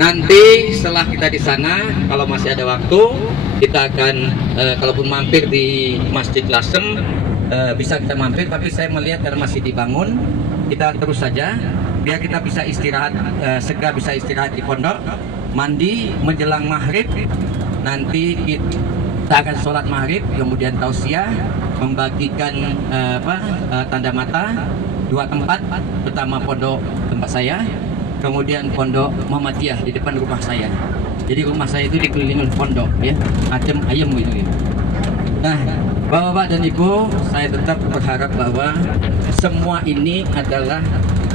Nanti setelah kita di sana, kalau masih ada waktu, kita akan kalaupun mampir di Masjid Lasem, bisa kita mampir. Tapi saya melihat karena masih dibangun, kita terus saja biar kita bisa istirahat, segera bisa istirahat di pondok, mandi menjelang maghrib. Nanti kita akan sholat maghrib, kemudian tausiah, membagikan tanda mata 2 tempat. Pertama pondok tempat saya, kemudian pondok Muhammadiyah di depan rumah saya. Jadi rumah saya itu dikelilingi pondok, ya, macam ayam gitu ya. Nah, Bapak dan Ibu, saya tetap berharap bahwa semua ini adalah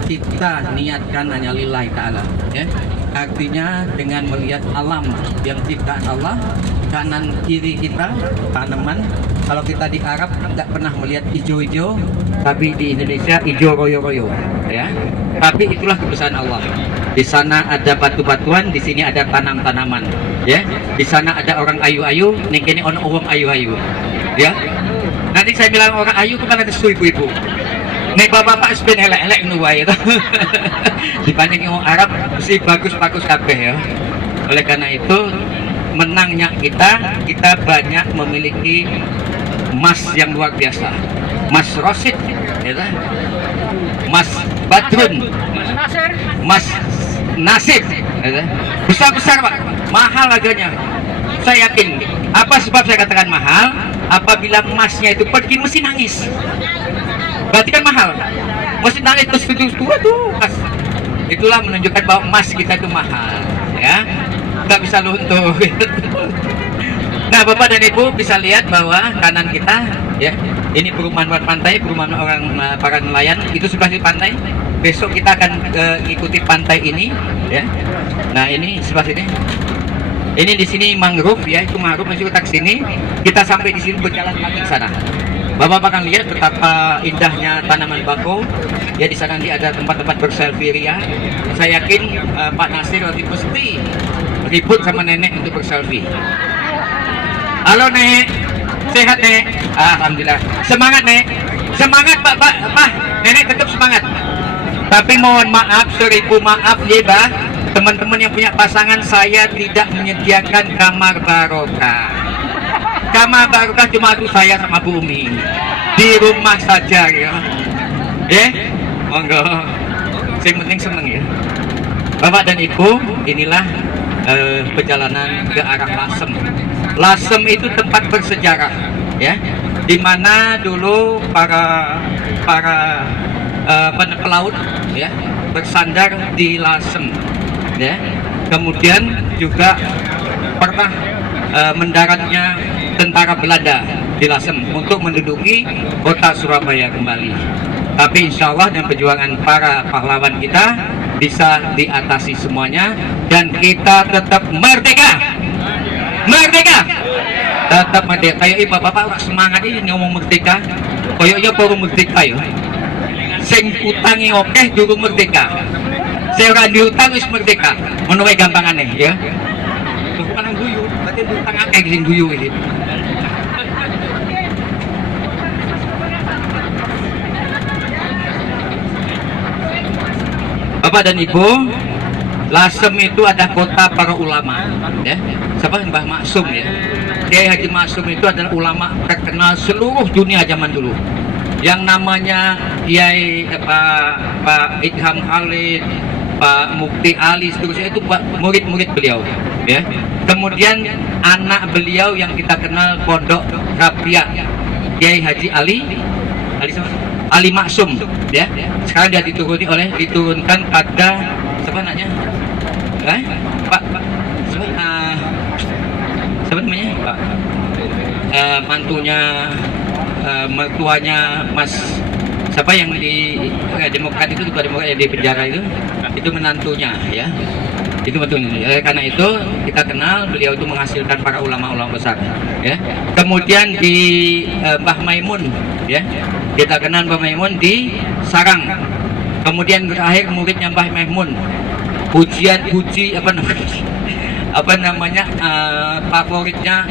kita niatkan hanya lillahi ta'ala, ya. Artinya dengan melihat alam yang ciptaan Allah, kanan kiri kita tanaman. Kalau kita di Arab nggak pernah melihat hijau-hijau, tapi di Indonesia hijau royo-royo, ya. Tapi itulah kebesaran Allah. Di sana ada batu-batuan, di sini ada tanam-tanaman, ya. Di sana ada orang ayu-ayu, nih kini orang ayu-ayu, ya. Nanti saya bilang orang ayu kan ada ibu-ibu. Nih bapak-bapak sebenarnya elek-elek nuwai itu. Dibanding orang Arab mesti bagus-bagus kabeh, ya. Oleh karena itu menangnya kita banyak memiliki emas yang luar biasa. Mas Rosid, ya, Mas Badrun, Mas Nasib, ya, besar-besar Pak, mahal harganya. Saya yakin. Apa sebab saya katakan mahal? Apabila emasnya itu pergi mesti nangis. Berarti kan mahal. Mesti nangis terus tuh. Itulah menunjukkan bahwa emas kita itu mahal, ya. Nggak bisa luntur. Nah, Bapak dan Ibu bisa lihat bahwa kanan kita, ya, ini perumahan pantai, perumahan orang para nelayan, itu sebelah di pantai. Besok kita akan ikuti pantai ini, ya. Nah, ini sebelah sini. Ini di sini mangrove, ya, itu mangrove masuk ke sini. Kita sampai di sini berjalan kaki ke sana. Bapak akan lihat betapa indahnya tanaman bakau. Ya, di sana nanti ada tempat-tempat berselfie ria. Saya yakin Pak Nasir nanti pasti ribut sama nenek untuk berselfie. Halo Nek, sehat Nek? Alhamdulillah. Semangat Nek, semangat Pak. Nenek tetap semangat. Tapi mohon maaf, 1000 maaf ya Bah, teman-teman yang punya pasangan, saya tidak menyediakan kamar barokah. Kamar barokah cuma itu saya sama Bu Umi di rumah saja, ya. Monggo. Yang penting seneng, ya. Bapak dan Ibu, inilah perjalanan ke arah Lasem. Lasem itu tempat bersejarah, ya, di mana dulu para pelaut, ya, bersandar di Lasem, ya. Kemudian juga pernah mendaratnya tentara Belanda di Lasem untuk menduduki kota Surabaya kembali. Tapi insya Allah dengan perjuangan para pahlawan kita bisa diatasi semuanya dan kita tetap merdeka. Merdeka. Tetap merdeka. Kayak bapak-bapak semangat ini ngomong merdeka. Koyoknya baru merdeka ya. Sing utangi okeh dulu merdeka. Saya ora diutang wis merdeka. Ngono wae gampangane, ya. Tuh kan guyu, berarti utang akeh sing guyu iki. Bapak dan Ibu, Lasem itu ada kota para ulama, ya. Siapa Mbah Maksum, ya. Kiai Haji Maksum itu adalah ulama terkenal seluruh dunia zaman dulu. Yang namanya Kiai Pak Idham Khalid, Pak Mukti Ali, seterusnya itu murid-murid beliau, ya. Kemudian anak beliau yang kita kenal Pondok Rabiah, Kiai Haji Ali Maksum, ya. Sekarang dia diturunkan pada siapa namanya? Pak siapa namanya? Pak mantunya mertuanya Mas siapa yang di Demokrat itu, juga Demokrat yang di penjara itu menantunya, ya. Itu betul, ya. Karena itu kita kenal beliau itu menghasilkan para ulama-ulama besar, ya. Kemudian di Mbah Maimun, ya, kita kenal Mbah Maimun di Sarang. Kemudian terakhir muridnya Mbah Maimun, favoritnya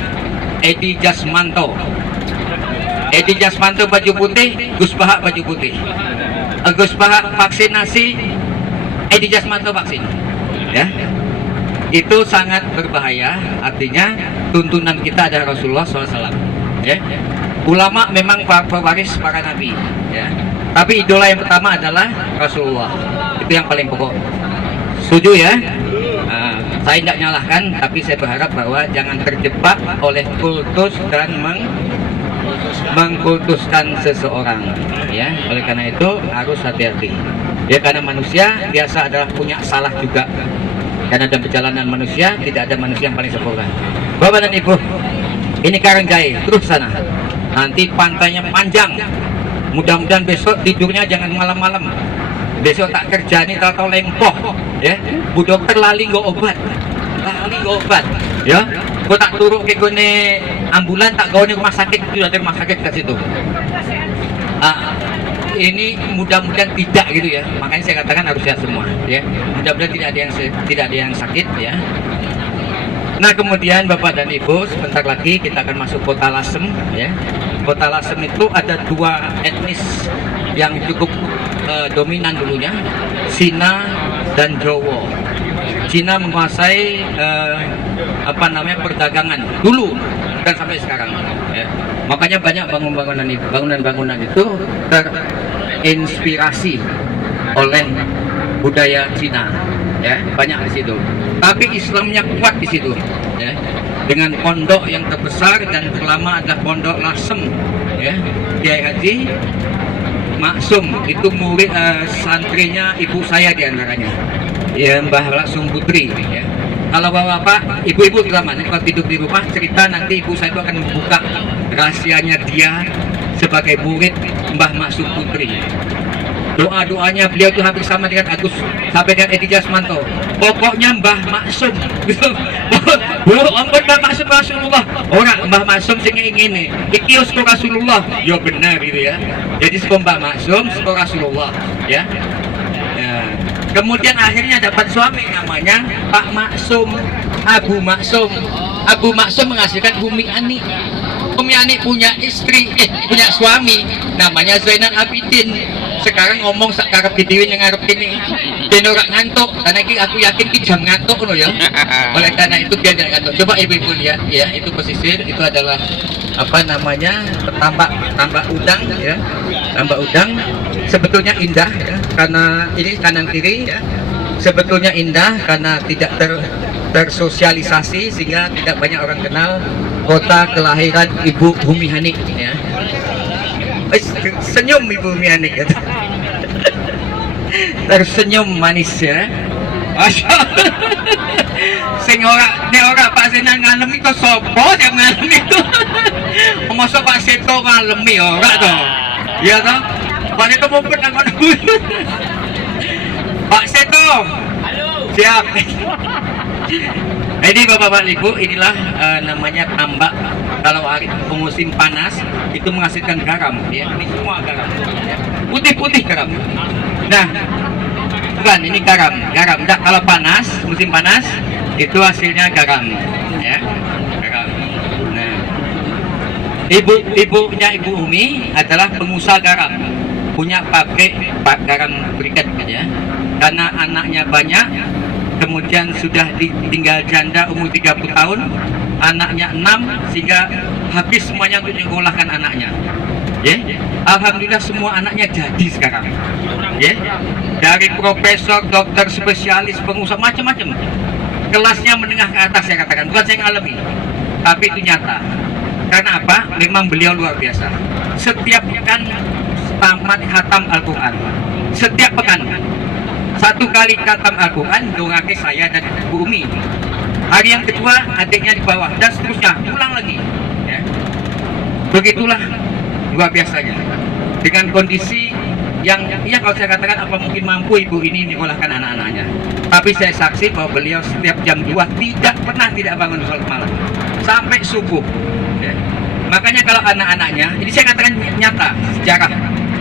Edi Jasmanto. Edi Jasmanto baju putih, Gus Bahak baju putih. Gus Bahak vaksinasi, Edi Jasmanto vaksin, ya. itu sangat berbahaya. Artinya tuntunan kita adalah Rasulullah SAW, ya. Ulama memang pewaris para nabi, ya. Tapi idola yang pertama adalah Rasulullah. Itu yang paling pokok. Setuju ya? Saya tidak nyalahkan, tapi saya berharap bahwa jangan terjebak oleh kultus dan mengkultuskan seseorang, ya. Oleh karena itu harus hati-hati, ya, karena manusia biasa adalah punya salah juga, karena dalam perjalanan manusia tidak ada manusia yang paling sempurna. Bapak dan Ibu, ini Karangjae, terus sana, nanti pantainya panjang, mudah-mudahan besok tidurnya jangan malam-malam. Besok tak kerja nih tahu lempoh, ya. Bu dokter lali nggak obat, ya. Gua tak turun ke gone ambulan, tak gawe rumah sakit, itu ada rumah sakit ke situ. Ini mudah-mudahan tidak gitu ya. Makanya saya katakan harus sehat semua, ya. Mudah-mudahan tidak ada yang sakit, ya. Nah, kemudian Bapak dan Ibu, sebentar lagi kita akan masuk Kota Lasem, ya. Kota Lasem itu ada dua etnis yang cukup dominan dulunya, Cina dan Jawa. Cina menguasai perdagangan dulu dan sampai sekarang, ya. Makanya banyak bangunan-bangunan itu terinspirasi oleh budaya Cina, ya, banyak di situ. Tapi Islamnya kuat di situ, ya. Dengan pondok yang terbesar dan terlama adalah Pondok Lasem, ya. Kiai Haji Maksum itu murid santrinya ibu saya diantaranya, ya, Mbah Laksum Putri, ya. Kalau bapak-bapak, ibu-ibu terutama, kalau tidur di rumah cerita, nanti ibu saya itu akan membuka rahasianya dia sebagai murid Mbah Maksum Putri. Doa-doanya beliau itu hampir sama dengan Agus sampai dengan Edi Jasmanto. Pokoknya Mbah Maksum, ampun Mbah Maksum Rasulullah. Orang Mbah Maksum sing ingin iki usko Rasulullah, ya benar gitu ya. Jadi sekolah Mbah Maksum, sekolah Rasulullah, ya. Kemudian akhirnya dapat suami namanya Pak Maksum, Abu Maksum. Abu Maksum menghasilkan Umi Ani. Umi Ani punya istri, punya suami namanya Zainal Abidin. Sekarang ngomong sakarep didiwin yang ngarep ini dan orang ngantuk, karena aku yakin ki jam ngantuk loh, ya. Oleh karena itu biar jangan ngantuk. Coba ibu-ibu lihat, ya, itu pesisir, itu adalah tambak udang, ya. Tambak udang sebetulnya indah, ya, karena ini kanan kiri, ya. Sebetulnya indah karena tidak tersosialisasi sehingga tidak banyak orang kenal kota kelahiran Ibu Umi Hanik, ya. Senyum Ibu Umi Hanik, ya. Tersenyum manis, ya. Sing ora Pak Senan ngalemi kok sapa yang ngalemi itu? Masa Pak Seto ngalemi ora to? Iya toh? Pak Seto mumpet nang kono. Pak Seto. Halo. Siap. Jadi Bapak-bapak Ibu, inilah namanya tambak. Kalau hari musim panas itu menghasilkan garam, ya. Ini semua garam. Putih-putih garam. Nah, bukan ini garam. Nah, kalau panas, musim panas itu hasilnya garam, ya. Garam. Nah, ibunya Ibu Umi adalah pengusaha garam, punya pabrik garam briket, ya. Karena anaknya banyak, kemudian sudah ditinggal janda umur 30 tahun, anaknya 6, sehingga habis semuanya untuk menyekolahkan anaknya, ya. Alhamdulillah semua anaknya jadi sekarang, ya. Dari profesor, dokter, spesialis, pengusaha, macam-macam. Kelasnya menengah ke atas, saya katakan, bukan saya ngalami, tapi itu nyata. Karena apa? Memang beliau luar biasa. Setiap pekan tamat khatam Al-Quran, setiap pekan 1 kali khatam Al-Quran, dongake saya dan Bu Umi. Hari yang kedua adiknya di bawah dan seterusnya, ulang lagi, ya. Begitulah luar biasanya, dengan kondisi yang, ya, kalau saya katakan apa mungkin mampu ibu ini menyekolahkan anak-anaknya. Tapi saya saksi bahwa beliau setiap jam 2 tidak pernah tidak bangun sholat malam sampai subuh, ya. Makanya kalau anak-anaknya, ini saya katakan nyata sejarah,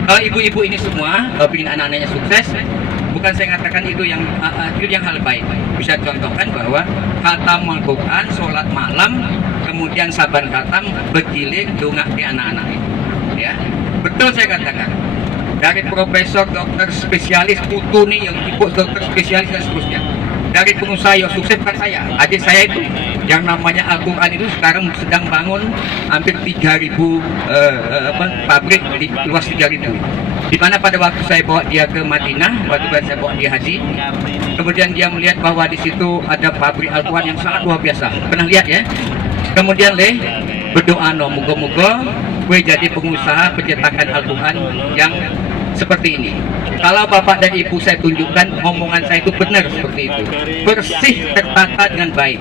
kalau ibu-ibu ini semua kalau ingin anak-anaknya sukses, bukan saya katakan itu yang hal baik. Bisa contohkan bahwa khatam Al-Quran, sholat malam, kemudian saban khatam, begilin, dongak di anak-anak itu, ya. Betul saya katakan. Dari profesor, dokter spesialis, putu nih yang ibu dokter spesialis dan seterusnya. dari pengusaha yang sukses bukan saya, adik saya itu yang namanya Al-Quran itu sekarang sedang bangun hampir 3.000 pabrik di luas 3.000. Di mana pada waktu saya bawa dia ke Madinah, waktu saya bawa dia haji, kemudian dia melihat bahwa di situ ada pabrik Al-Quran yang sangat luar biasa. Pernah lihat ya? Kemudian berdoa moga-moga gue jadi pengusaha pencetakan Al-Quran yang seperti ini. Kalau Bapak dan Ibu saya tunjukkan omongan saya itu benar seperti itu, bersih, tertata dengan baik.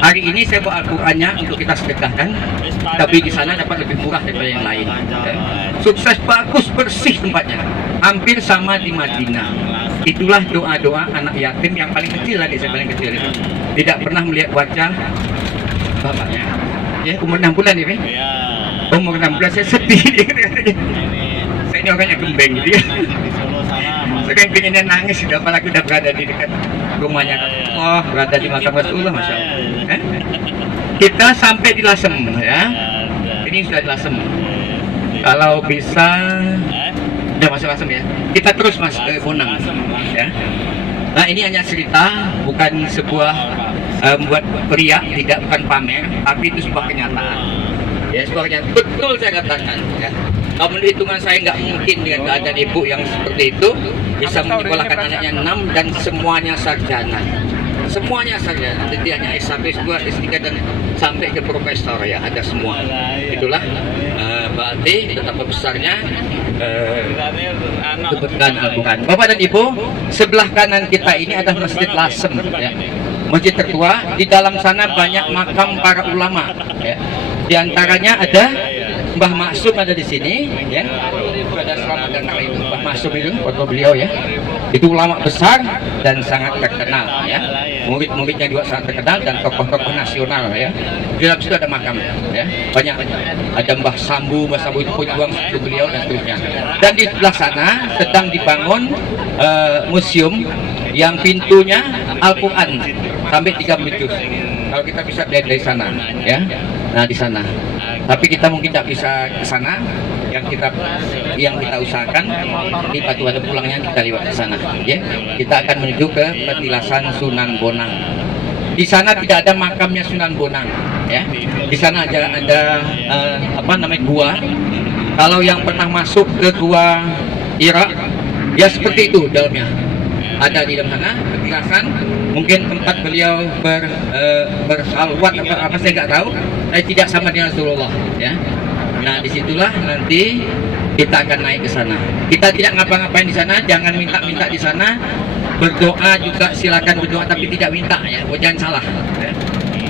Hari ini saya bawa Al-Qurannya untuk kita sedekahkan, tapi di sana dapat lebih murah daripada yang lain. Sukses, bagus, bersih tempatnya, hampir sama di Madinah. Itulah doa-doa anak yatim yang paling kecil, adik saya paling kecil itu tidak pernah melihat wajah bapaknya. Ya, umur 6 bulan ya, umur 6 bulan saya sedih. Saya ini orangnya gembeng gitu ya. Saya pengennya nangis, apalagi udah berada di dekat rumahnya. Oh, berada di makam Rasulullah, Masya Allah. Kita sampai di Lasem ya. Ini sudah di Lasem. Kalau bisa, udah masuk Lasem ya. Kita terus mas ke Bonang ya. Nah ini hanya cerita, bukan sebuah buat pria, tidak, bukan pamer, tapi itu sebuah kenyataan. Ya, sebuah kenyataan. Betul saya katakan. Ya. Kalau menurut hitungan saya nggak mungkin dengan keadaan ibu yang seperti itu bisa menyekolahkan anaknya 6 dan semuanya sarjana. Semuanya sarjana. Jadi hanya S1, S2, S3 dan sampai ke profesor ya, ada semua. Itulah berarti betapa besarnya keberkahan Al-Quran. Bapak dan Ibu, sebelah kanan kita ini adalah Masjid Lasem ya. Masjid tertua, di dalam sana banyak makam para ulama ya. Di antaranya ada Mbah Maksum ada di sini ya. Ada selamat datang itu Mbah Maksum itu, foto beliau ya. Itu ulama besar dan sangat terkenal ya. Murid-muridnya juga sangat terkenal dan tokoh-tokoh nasional ya. Di dalam situ ada makam ya. Banyak ada Mbah Sambu itu pejuang suku beliau dan seterusnya. Dan di sebelah sana sedang dibangun museum yang pintunya Al-Quran sampai 30 juz. Kalau kita bisa lihat dari sana ya. Nah di sana. Tapi kita mungkin tidak bisa ke sana. Yang kita usahakan di Batu ada pulangnya kita lewat ke sana ya. Kita akan menuju ke petilasan Sunan Bonang. Di sana tidak ada makamnya Sunan Bonang ya. Di sana ada gua. Kalau yang pernah masuk ke gua Irak ya seperti itu dalamnya. Ada di dalam sana petilasan, mungkin tempat beliau bersalwat atau apa saya nggak tahu. Saya tidak sama dengan Rasulullah ya. Nah disitulah nanti kita akan naik ke sana. Kita tidak ngapa-ngapain di sana, jangan minta-minta di sana. Berdoa juga silakan berdoa, tapi tidak minta ya, jangan salah. Ya.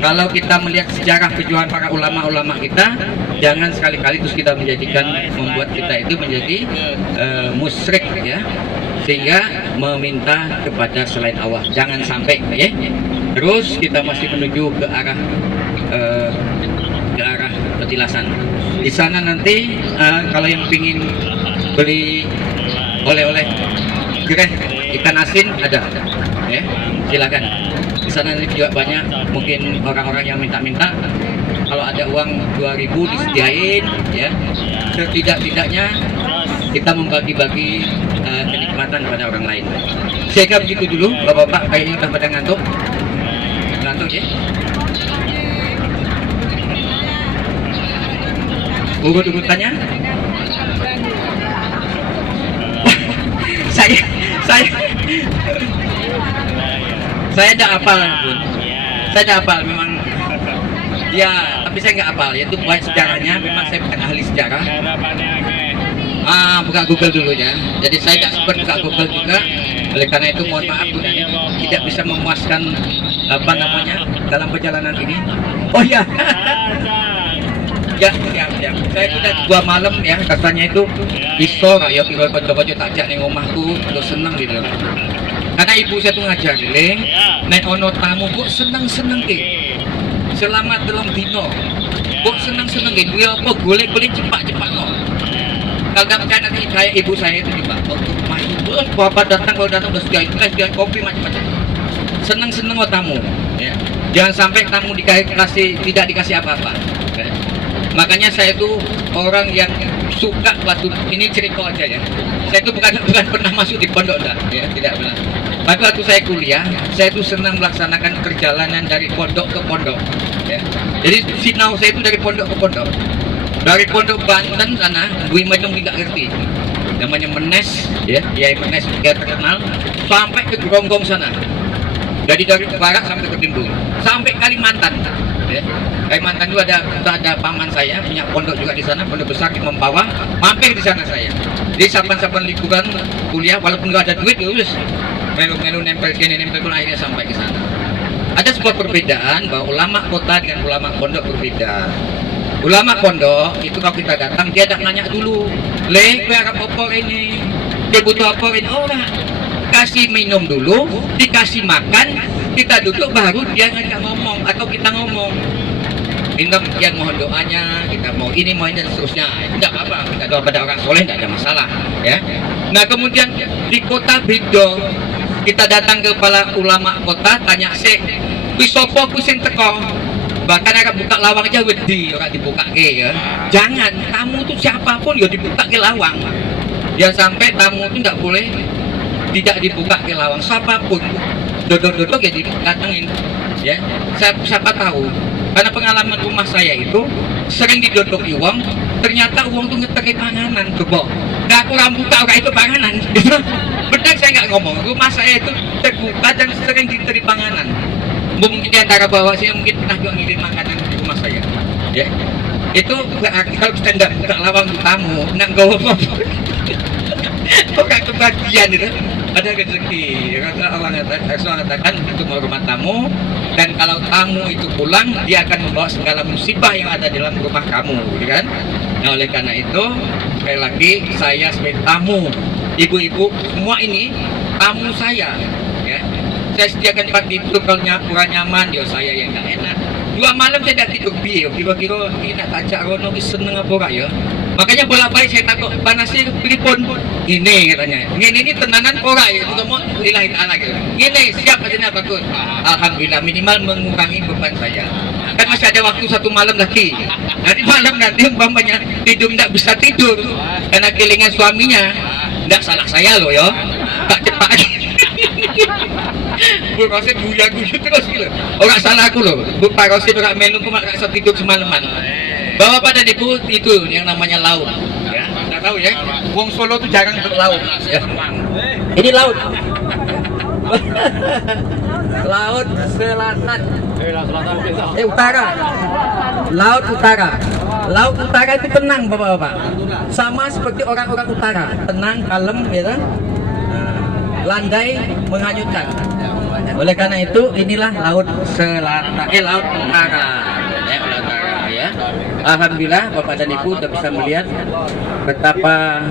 Kalau kita melihat sejarah perjuangan para ulama-ulama kita, jangan sekali-kali terus kita membuat kita itu menjadi musyrik ya, sehingga meminta kepada selain Allah. Jangan sampai ya. Terus kita masih menuju ke arah petilasan. Di sana nanti kalau yang ingin beli oleh-oleh gereh ikan asin ada ya, silakan. Di sana nanti juga banyak mungkin orang-orang yang minta-minta, kalau ada uang 2.000 disediain ya. Setidak-tidaknya kita membagi-bagi kenikmatan pada orang lain. Saya kira begitu dulu, Bapak-bapak kayaknya udah pada ngantuk ya. Urut-urutannya saya tidak hafal pun. Saya tidak hafal memang ya, tapi saya nggak hafal ya, itu buat sejarahnya. Memang saya bukan ahli sejarah. Buka Google dulu ya. Jadi saya tidak sempat buka Google juga. Oleh karena itu mohon maaf tidak bisa memuaskan dalam perjalanan ini. Oh ya. Ya, saya kita 2 malam ya, katanya itu iso ya kira baca-baca takjak ning omahku terus seneng gitu. Karena ibu saya tuh ngajar le, nek ono tamu kok seneng-seneng ki. Selamat dalam dino. Kok seneng-seneng ki, duwe apa golek-golek cepak-cepak no. Kalau kan nanti kayak ibu saya itu juga waktu rumah itu terus bapak datang, kalau datang udah sediain kopi macam-macam. Seneng-seneng tamu ya. Jangan sampai tamu tidak dikasih apa-apa. Ya. Makanya saya tuh orang yang suka waktu ini cerita aja ya. Saya tuh bukan pernah masuk di pondok dah, ya tidak pernah. Tapi waktu saya kuliah, saya tuh senang melaksanakan perjalanan dari pondok ke pondok. Ya. Jadi sinau saya itu dari pondok ke pondok. Dari pondok Banten sana, Bui Majong tidak ngerti. Namanya Menes, ya, Kiai Menes juga terkenal, sampai ke Gronggong sana. Jadi dari barat sampai ke timur, sampai Kalimantan. Ya. Kalimantan itu ada paman saya punya pondok juga di sana, pondok besar di Mempawah, mampir di sana saya. Jadi saban-saban liburan kuliah, walaupun nggak ada duit, ya wis melu-melu nempel sini nempel pun akhirnya sampai ke sana. Ada sebuah perbedaan bahwa ulama kota dengan ulama pondok berbeda. Ulama pondok itu kalau kita datang dia tidak nanya dulu, le, kue harap opor ini, dia butuh opor ini, oh enggak. Kasih minum dulu, dikasih makan, kita duduk baru dia ngajak ngomong atau kita ngomong. Minta yang mohon doanya, kita mau ini mau ini dan seterusnya. Tidak apa, kita doa pada orang soleh tidak ada masalah, ya. Nah kemudian di kota Bido kita datang ke kepala ulama kota, tanya sih, wisopo kusin teko. Bahkan akan buka lawang aja wedi orang dibuka ke ya. Jangan, tamu tuh siapapun ya dibuka ke lawang. Jangan sampai tamu itu nggak boleh tidak dibuka ke lawang. Siapapun dodok-dodok ya didatengin. Ya, siapa tahu. Karena pengalaman rumah saya itu sering didodoki uang, ternyata uang tuh ngeteki panganan coba. Nggak kurang buka orang itu panganan. Benar saya nggak ngomong. Rumah saya itu terbuka dan sering diberi panganan. Mungkin di antara bawah sini mungkin pernah juga ngirim makanan di rumah saya, ya. Itu kalau kita tidak buka lawang tamu, nggak gawa apa-apa. Bukan kebahagiaan itu, ada rezeki. Kata Allah mengatakan itu rumah tamu, dan kalau tamu itu pulang, dia akan membawa segala musibah yang ada dalam rumah kamu, gitu kan? Nah oleh karena itu, sekali lagi saya sebagai tamu, ibu-ibu semua ini tamu saya, ya. Saya sediakan tempat tidur, kalau kurang nyaman, ya saya yang nggak enak. 2 malam saya tidak tidur biar, kira-kira ini nak tajak rono seneng apa ora ya. Makanya bolak-balik saya takut panasnya pripun. Ini katanya. Ini tenanan ora ya, itu mau lillahi ta'ala gitu. Ini siap katanya bagus. Alhamdulillah minimal mengurangi beban saya. Kan masih ada waktu 1 malam lagi. Nanti malam nanti umpamanya tidur tidak bisa tidur karena kelingan suaminya. Tidak salah saya loh ya. Tak cepat. Bu Rosid guya-guyu terus gitu. Orang salah aku loh. Bu Pak Rosid orang melu cuma gak bisa tidur semalaman. Bawa pada ibu itu yang namanya laut. Ya, nggak tahu ya. Wong Solo tuh jarang ke laut. Ya. Ini laut. Laut selatan. Utara. Laut utara. Laut utara itu tenang bapak-bapak. Sama seperti orang-orang utara, tenang, kalem, ya kan? Landai menghanyutkan. Oleh karena itu inilah laut selatan, laut utara, ya, utara, ya. Alhamdulillah Bapak dan Ibu sudah bisa melihat betapa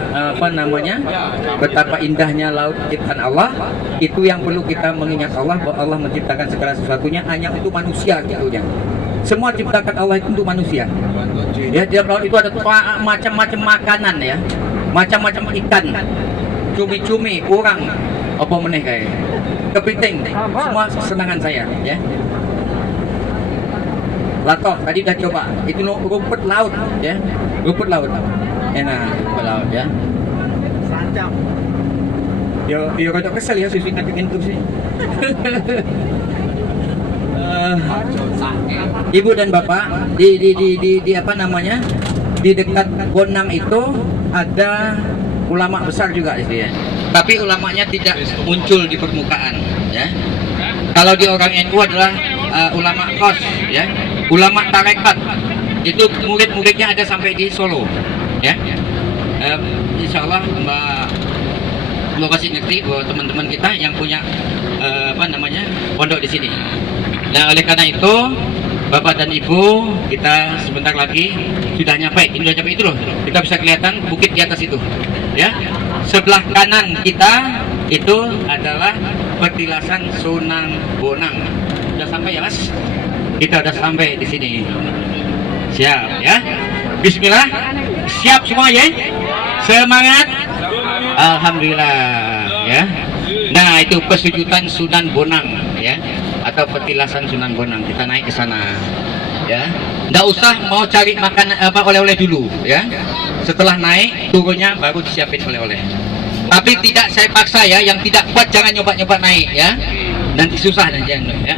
betapa indahnya laut ciptaan Allah. Itu yang perlu kita mengingat Allah bahwa Allah menciptakan segala sesuatunya hanya untuk manusia gitunya. Semua ciptakan Allah itu untuk manusia. Ya, di laut itu ada macam-macam makanan ya, macam-macam ikan, cumi-cumi, urang, apa meneh kayak kepiting, semua kesenangan saya ya. Lato tadi udah coba, itu rumput laut ya, rumput laut enak, rumput laut ya. Sancam yo rada kesel ya susu bikin terus sih. Ibu dan bapak di apa namanya, di dekat Bonang itu ada ulama besar juga di sini ya. Tapi ulamanya tidak muncul di permukaan ya. Kalau di orang NU adalah ulama kos ya, ulama tarekat. Itu murid-muridnya ada sampai di Solo ya. Insya Allah Mbak kasih ngerti bahwa teman-teman kita yang punya pondok di sini. Nah oleh karena itu Bapak dan Ibu, kita sebentar lagi sudah nyampe. Ini sudah nyampe itu loh. Kita bisa kelihatan bukit di atas itu ya. Sebelah kanan kita itu adalah petilasan Sunan Bonang. Sudah sampai ya Mas? Kita sudah sampai di sini. Siap ya? Bismillah. Siap semua ya? Semangat. Alhamdulillah ya. Nah itu pesujudan Sunan Bonang ya, atau petilasan Sunan Bonang. Kita naik ke sana. ya. Nggak usah mau cari makan apa oleh-oleh dulu, ya. Setelah naik turunnya baru disiapin oleh-oleh. Tapi tidak saya paksa ya, yang tidak kuat jangan nyoba-nyoba naik ya. Nanti susah dan jangan ya.